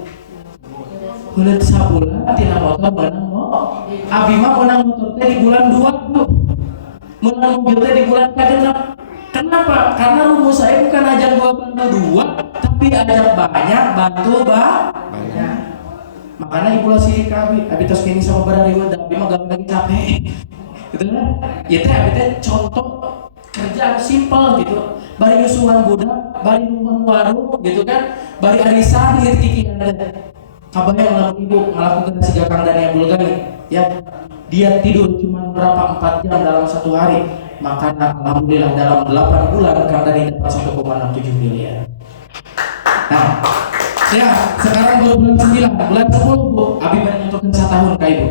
Bulan sabulan tina motor menang mo. Abi mah menang motor teh di bulan 2 Bu. Menang mobil teh di bulan ke-6. Kenapa? Karena rumus saya bukan aja 2 bandel 2, tapi Tapi ajak banyak, bantu banyak. Makanya ibu lah sirik abi tos kini sama barang riweuh tapi mah gawe lagi capek. Gitu kan? Ya teh abi teh contoh kerjaan simpel gitu. Bari nyusuan budak, bari numpang warung gitu kan. Bari arisan ieu kikian teh. Kabayang lamun ibu ngalakukeun siga Kang Dani Abdul Ghani, ya. Dia tidur cuma berapa 4 jam dalam satu hari. Maka alhamdulillah dalam 8 bulan Kang Dani dapat 1,67 miliar. Nah, ya sekarang baru bulan 9, bulan 10 Bu, abi bari nyotokeun 1 tahun ka ibu.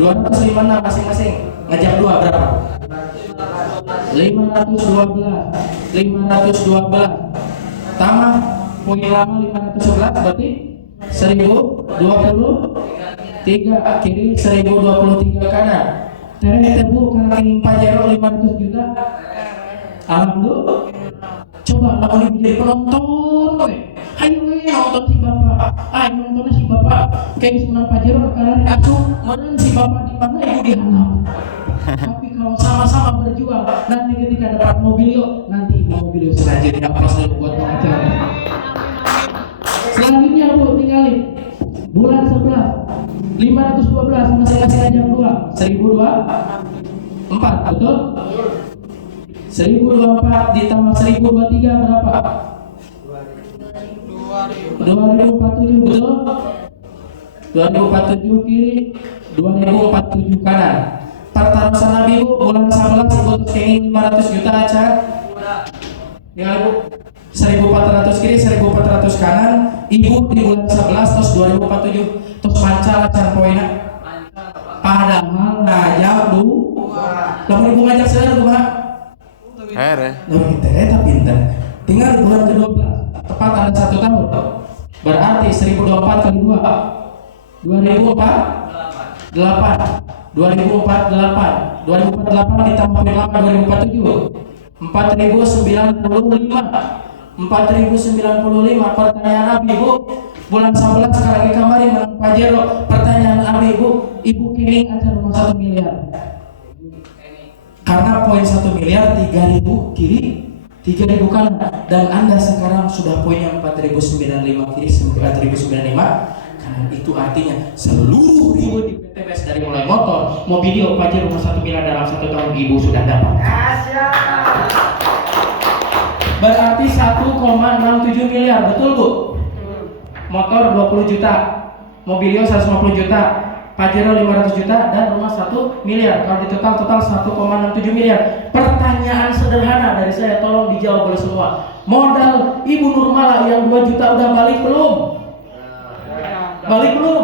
256 masing-masing. Ngajak 2 berapa? 512. Tambah poin lama 511 berarti 1023 kiri 1023 kanan. Ternyata teh Bu karena ini Pajero 500 juta. Alhamdulillah. Coba lamun ibu jadi penonton we. Ayo we nonton si Bapak. Ayo nontonnya si Bapak. Kayak menang Pajero karena asuh meureun si Bapak di mana ibu dihanap. Tapi kalau sama-sama berjuang, nanti ketika dapat mobilio, nanti ibu mobilio selanjutnya aplaus dulu buat pengacara. Selanjutnya Bu tinggalin bulan 11 512 masing-masing aja 2 1024 betul? 1024 ditambah 1023 berapa? 2047 betul? 2047 kiri 2047 kanan. Pertarusan Nabi Bu bulan 11 ibu kenging 500 juta aja. Ya Bu 1400 kiri 1400 kanan. Ibu di bulan 11 terus 2047 terus pancal acan poina. Padahal ngajak Bu. Lamun ibu ngajak saya kumaha? Here. Ternyata pintar. Tinggal di bulan ke-12 tepat ada 1 tahun. Berarti 1024 kali 2 2048 ditambah poin lama 2047 4095 pertanyaan Abi Bu bulan 11 sekarang lagi kemarin menang Pajero. Pertanyaan Abi Bu, ibu kini aja rumah 1 miliar karena poin 1 miliar 3000 kiri 3000 kanan dan Anda sekarang sudah poinnya 4095 kiri 4095 kanan. Itu artinya seluruh ribu di PTBS dari mulai motor, mobilio, Pajero rumah 1 miliar dalam 1 tahun ibu sudah dapat. Berarti 1,67 miliar, betul Bu? Motor 20 juta, mobilio 150 juta, Pajero 500 juta, dan rumah 1 miliar. Kalau di total 1,67 miliar. Pertanyaan sederhana dari saya, tolong dijawab oleh semua. Modal Ibu Nurmala yang 2 juta udah balik belum? Balik belum?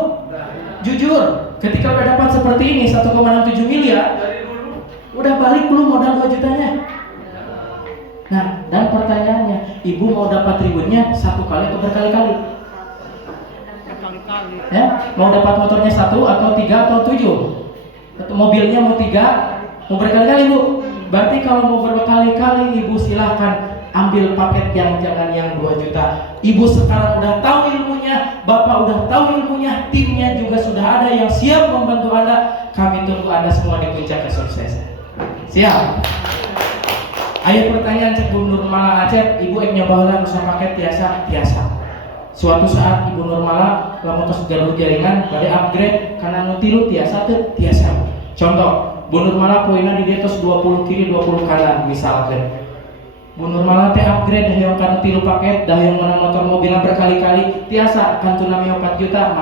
Jujur, ketika udah dapat seperti ini 1,67 miliar, udah balik belum modal 2 jutanya? Nah, dan pertanyaannya, ibu mau dapat ributnya 1 kali atau berkali-kali? Berkali-kali. Ya, mau dapat motornya 1 atau 3 atau 7? Atau mobilnya mau 3, mau berkali-kali Bu? Berarti kalau mau berkali-kali ibu silahkan ambil paket yang jangan yang 2 juta. Ibu sekarang udah tahu ilmunya, Bapak udah tahu ilmunya, timnya juga sudah ada yang siap membantu Anda. Kami tunggu Anda semua di puncak kesuksesan. Siap? Ayo pertanyaan cek Bu Nurmala Acep, ibu yang nyoba usaha paket biasa. Suatu saat Ibu Nurmala lamun tos jalur jaringan pada upgrade karena nutilu tiasa. Contoh, Bu Nurmala poinna di dia tos 20 kiri 20 kanan misalkan. Bu Nurmala teh upgrade dah yang kana tilu paket, dah yang menang motor mobilnya berkali-kali tiasa kan tuna 4 juta,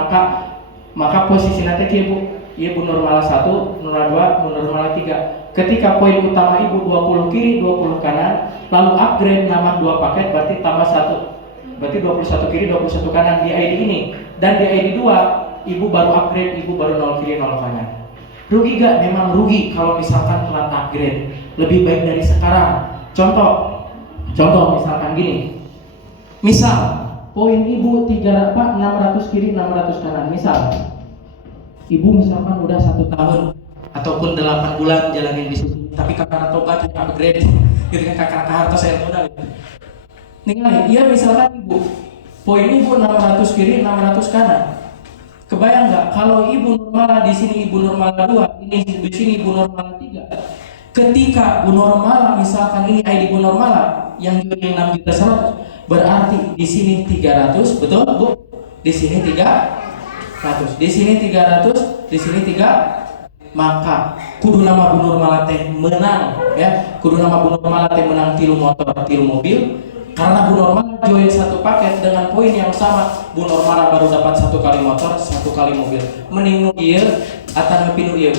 maka posisi nanti kieu Bu. Ieu Bu Nurmala 1, Nurmala 2, Bu Nurmala 3. Ketika poin utama ibu 20 kiri 20 kanan, lalu upgrade nama 2 paket berarti tambah 1. Berarti 21 kiri 21 kanan di ID ini. Dan di ID 2 ibu baru upgrade, ibu baru 0 kiri 0 kanan. Rugi gak? Memang rugi kalau misalkan telat upgrade. Lebih baik dari sekarang. Contoh misalkan gini. Misal poin ibu 600 kiri 600 kanan. Misal ibu misalkan udah 1 tahun ataupun 8 bulan jalanin bisnis, tapi kakak tobat upgrade gitu kan, kakak harta saya modal nih. Iya misalkan ibu poin ibu 600 kiri 600 kanan. Kebayang nggak kalau Ibu Nurmala di sini Ibu Nurmala 2, ini di sini Ibu Nurmala 3. Ketika Bu Nurmala misalkan ini ID Bu Nurmala yang judi 6 juta 100, Berarti di sini 300, betul Bu? Di sini 300, di sini 300, di sini 3. Maka kudu nama Bu Nurmala teh menang ya. Kudu nama Bu Nurmala teh menang 3 motor, 3 mobil. Karena Bu Nurmala join satu paket dengan poin yang sama. Bu Nurmala baru dapat 1 kali motor, 1 kali mobil. Mending nu ieu atau nepi nu ieu?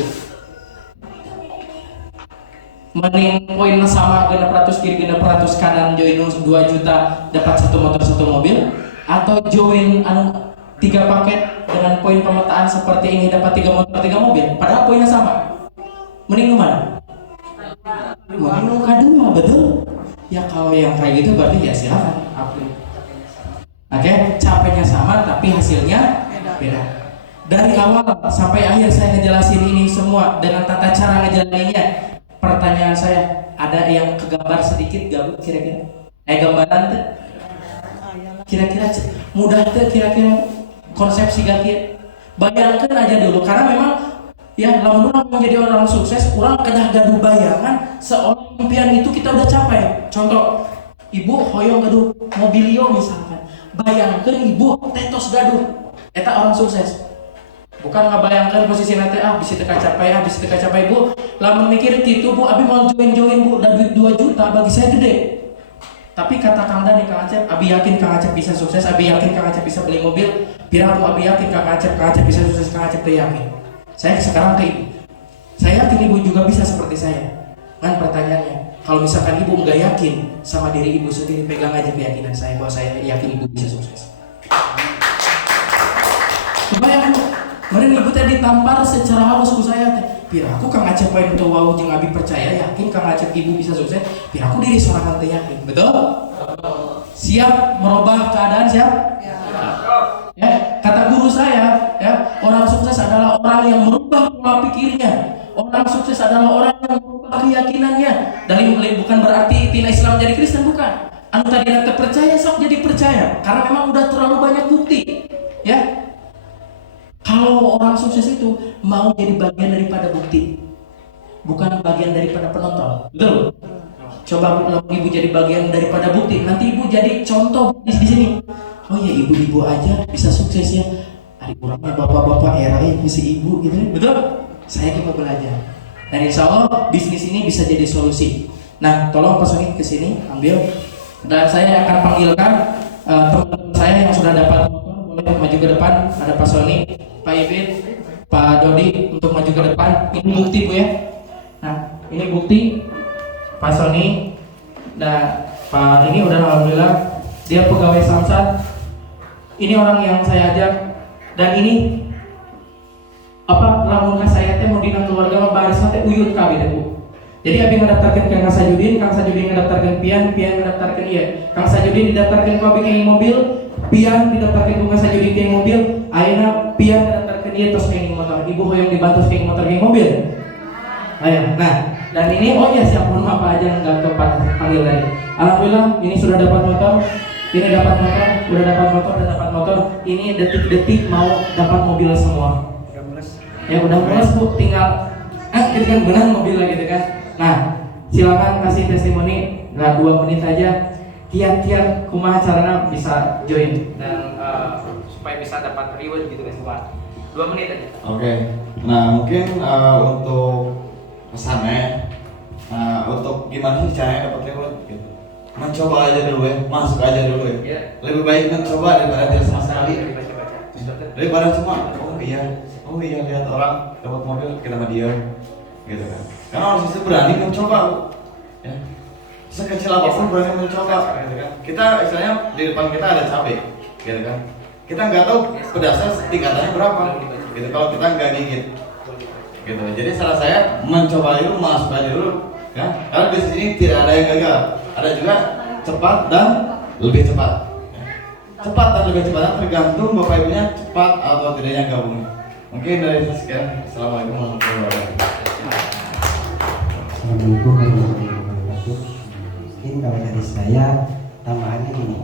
Mending poin sama 600 kiri 600 kanan join 2 juta dapat 1 motor 1 mobil, atau join 3 paket dengan poin pemetaan seperti ini dapat 3 motor 3 mobil padahal poinnya sama. Mending mana? Mending kedua, betul? Ya kalau yang kayak gitu berarti ya silakan upgrade. Oke, capeknya sama tapi hasilnya beda. Dari awal sampai akhir saya ngejelasin ini semua dengan tata cara ngejalaninnya. Pertanyaan saya, ada yang kegambar sedikit gak Bu kira-kira? Gambaran tuh? Kira-kira mudah tuh kira-kira konsepsi gak kira? Bayangkan aja dulu, karena memang ya lamun orang menjadi orang sukses, orang kedah gaduh bayangan seolah impian itu kita udah capai. Contoh, ibu hoyong gaduh mobilio misalkan. Bayangkan ibu tetos gaduh, eta orang sukses. Bukan ngebayangkan posisi nanti bisa teka capai Bu. Lamun mikir gitu Bu, abi mau join Bu, dan duit 2 juta bagi saya gede. Tapi kata Kang Dan nih Kang Acep, abi yakin Kang Acep bisa sukses, abi yakin Kang Acep bisa beli mobil. Pirang Bu, abi yakin Kang Acep bisa sukses, Kang Acep tuh yakin. Saya sekarang ke ibu. Saya yakin ibu juga bisa seperti saya. Kan pertanyaannya, kalau misalkan ibu nggak yakin sama diri ibu sendiri, pegang aja keyakinan saya bahwa saya yakin ibu bisa sukses. Kebayang Bu, kemarin ibu tadi ditampar secara halus ku saya teh. Pira aku Kang Acep poin teu wau jeung abi percaya yakin Kang Acep ibu bisa sukses. Pira aku diri sorangan teh yakin. Betul? Siap merubah keadaan siap? Ya, kata guru saya, ya, orang sukses adalah orang yang merubah pola pikirnya. Orang sukses adalah orang yang merubah keyakinannya. Dari bukan berarti tina Islam jadi Kristen, bukan. Anu tadi nak percaya sok jadi percaya karena memang udah terlalu banyak bukti. Ya. Kalau orang sukses itu mau jadi bagian daripada bukti, bukan bagian daripada penonton. Betul? Coba ibu jadi bagian daripada bukti, nanti ibu jadi contoh di sini. Oh ya, ibu-ibu aja bisa sukses ya. Adik kurangnya bapak-bapak era si ibu gitu. Betul? Saya coba belajar. Dan insya Allah bisnis ini bisa jadi solusi. Nah, tolong Pak Sony ke sini ambil. Dan saya akan panggilkan teman-teman saya yang sudah dapat motor, boleh maju ke depan. Ada Pak Sony, Pak Ibit, Pak Dodi untuk maju ke depan. Ini bukti Bu ya. Nah, ini bukti Pak Sony. Nah, Pak ini udah alhamdulillah dia pegawai Samsat. Ini orang yang saya ajak, dan ini lamun ka saya teh mau dina keluarga mah baris teh uyut kabeh teh Bu. Jadi abi ngadaftarkeun ka Kang Sajudin ngadaftarkeun Pian ngadaftarkeun ieu. Kang Sajudin didaftarkeun ku abi ke mobil, Pian didaftarkeun ku Kang Sajudin ke mobil, ayeuna Pian ngadaftarkeun ieu tos ke motor. Ibu hoyong dibantu ke motor ke mobil. Ayo. Nah, dan ini oh ya siap pun apa aja enggak tepat panggil tadi. Alhamdulillah ini sudah dapat motor. Ini dapat motor, udah dapat motor. Ini detik-detik mau dapat mobil semua. Ya udah mulus Bu, tinggal gitu kan benar mobil lagi gitu kan. Nah, silakan kasih testimoni. Nah, 2 menit aja. Kiat-kiat kumaha carana bisa join dan supaya bisa dapat reward gitu guys, Pak. 2 menit aja. Oke. Nah, mungkin untuk pesannya, untuk gimana sih caranya dapat reward gitu. Mencoba aja dulu ya, masuk aja dulu ya. Yeah. Lebih baik mencoba daripada tidak sama sekali. Baca-baca. Daripada cuma oh iya lihat orang dapat mobil kita mah diam gitu kan. Karena harus itu berani mencoba ya. Sekecil apapun berani mencoba gitu kan. Kita istilahnya di depan kita ada cabai gitu kan. Kita nggak tahu pedasnya tingkatannya berapa gitu kalau kita nggak gigit gitu. Jadi saran saya mencoba dulu, masuk aja dulu ya. Karena di sini tidak ada yang gagal. Ada juga cepat dan lebih cepat. Cepat dan lebih cepat tergantung bapak ibunya cepat atau tidaknya gabung. Mungkin dari saya sekian. Assalamualaikum warahmatullahi wabarakatuh. Assalamualaikum warahmatullahi wabarakatuh. Mungkin kalau dari saya tambahannya ini,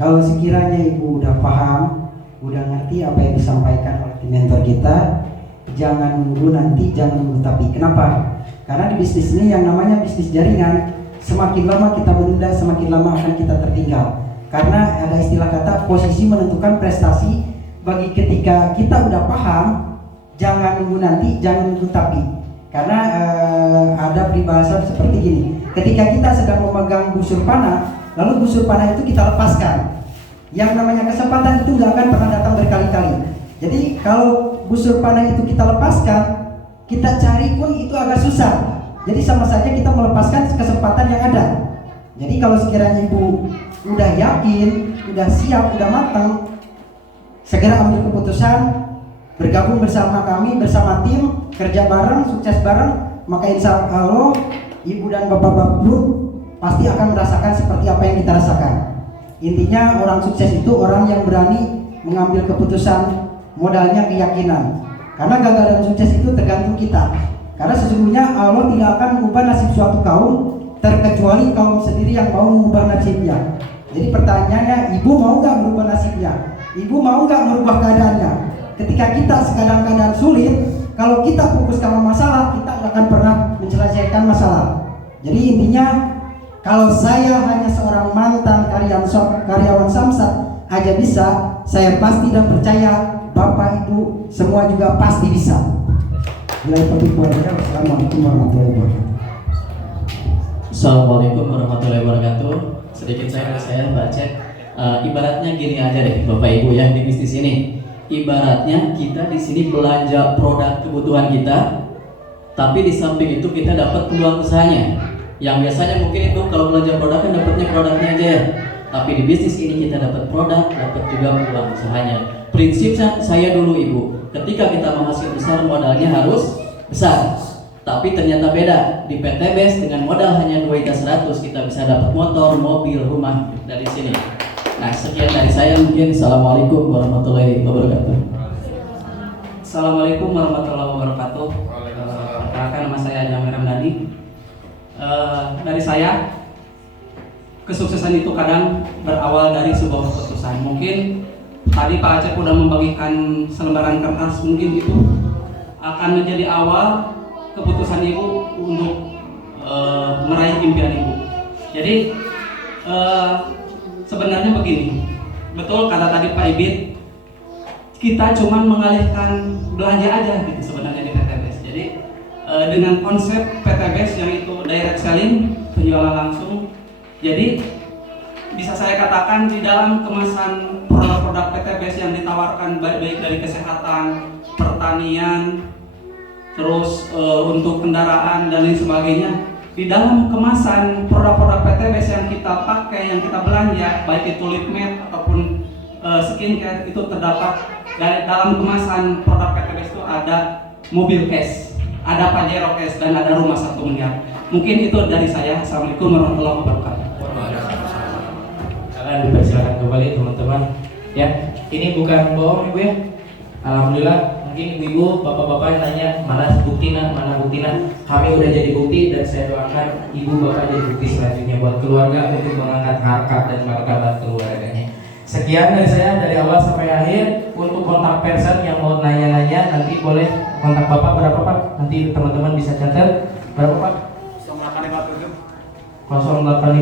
kalau sekiranya ibu udah paham, udah ngerti apa yang disampaikan oleh mentor kita, jangan nunggu nanti, jangan nunggu tapi. Kenapa? Karena di bisnis ini yang namanya bisnis jaringan, semakin lama kita menunda, semakin lama akan kita tertinggal. Karena ada istilah kata posisi menentukan prestasi. Bagi ketika kita udah paham, jangan nunggu nanti, jangan nunggu tapi. Karena ada peribahasa seperti gini. Ketika kita sedang memegang busur panah, lalu busur panah itu kita lepaskan. Yang namanya kesempatan itu nggak akan pernah datang berkali-kali. Jadi kalau busur panah itu kita lepaskan, kita cari pun itu agak susah. Jadi sama saja kita melepaskan kesempatan yang ada. Jadi kalau sekiranya ibu udah yakin, udah siap, udah matang, segera ambil keputusan, bergabung bersama kami, bersama tim, kerja bareng, sukses bareng, maka insya Allah ibu dan bapak-bapak pun pasti akan merasakan seperti apa yang kita rasakan. Intinya orang sukses itu orang yang berani mengambil keputusan, modalnya keyakinan. Karena gagal dan sukses itu tergantung kita. Karena sesungguhnya Allah tidak akan mengubah nasib suatu kaum terkecuali kaum sendiri yang mau mengubah nasibnya. Jadi pertanyaannya, ibu mau nggak merubah nasibnya? Ibu mau nggak merubah keadaannya? Ketika kita sedang keadaan sulit, kalau kita fokus sama masalah, kita nggak akan pernah menyelesaikan masalah. Jadi intinya, kalau saya hanya seorang mantan karyawan Samsat aja bisa, saya pasti dan percaya Bapak Ibu semua juga pasti bisa. Assalamualaikum warahmatullahi wabarakatuh. Assalamualaikum warahmatullahi wabarakatuh. Sedikit saya baca. Ibaratnya gini aja deh Bapak Ibu ya di bisnis ini. Ibaratnya kita di sini belanja produk kebutuhan kita, tapi di samping itu kita dapat peluang usahanya. Yang biasanya mungkin itu kalau belanja produk kan dapatnya produknya aja ya. Tapi di bisnis ini kita dapat produk, dapat juga peluang usahanya. Prinsipnya saya dulu Ibu, ketika kita menghasilkan besar modalnya harus besar. Tapi ternyata beda, di PTBS dengan modal hanya 2.100 kita bisa dapat motor, mobil, rumah dari sini. Nah sekian dari saya mungkin. Assalamualaikum warahmatullahi wabarakatuh. Assalamualaikum warahmatullahi wabarakatuh. Perkenalkan nama saya Jamil Ramdhani. Dari saya, kesuksesan itu kadang berawal dari sebuah keputusan. Mungkin tadi Pak Acep udah membagikan selembaran kertas, mungkin itu akan menjadi awal keputusan ibu untuk meraih impian ibu. Jadi sebenarnya begini, betul kata tadi Pak Ibit, kita cuma mengalihkan belanja aja gitu sebenarnya di PTBS. Jadi dengan konsep PTBS yang itu direct selling, penjualan langsung. Jadi bisa saya katakan di dalam kemasan produk-produk PTBS yang ditawarkan baik dari kesehatan, pertanian, terus untuk kendaraan dan lain sebagainya, di dalam kemasan produk-produk PTBS yang kita pakai, yang kita belanja, baik itu lip matte ataupun skincare, itu terdapat dalam kemasan produk PTBS itu ada mobil cash, ada Pajero cash, dan ada rumah 1 miliar. Mungkin itu dari saya. Assalamualaikum warahmatullahi wabarakatuh. Kalian dipersilakan kembali teman-teman. Ya, ini bukan bohong Ibu ya. Alhamdulillah. Mungkin ibu-ibu, bapak-bapak yang nanya mana bukti nak, mana bukti nak. Kami udah jadi bukti dan saya doakan ibu bapak jadi bukti selanjutnya buat keluarga untuk mengangkat harkat dan martabat keluarganya. Sekian dari saya dari awal sampai akhir. Untuk kontak person yang mau nanya-nanya nanti boleh kontak bapak berapa Pak? Nanti teman-teman bisa catat berapa Pak? 0857 085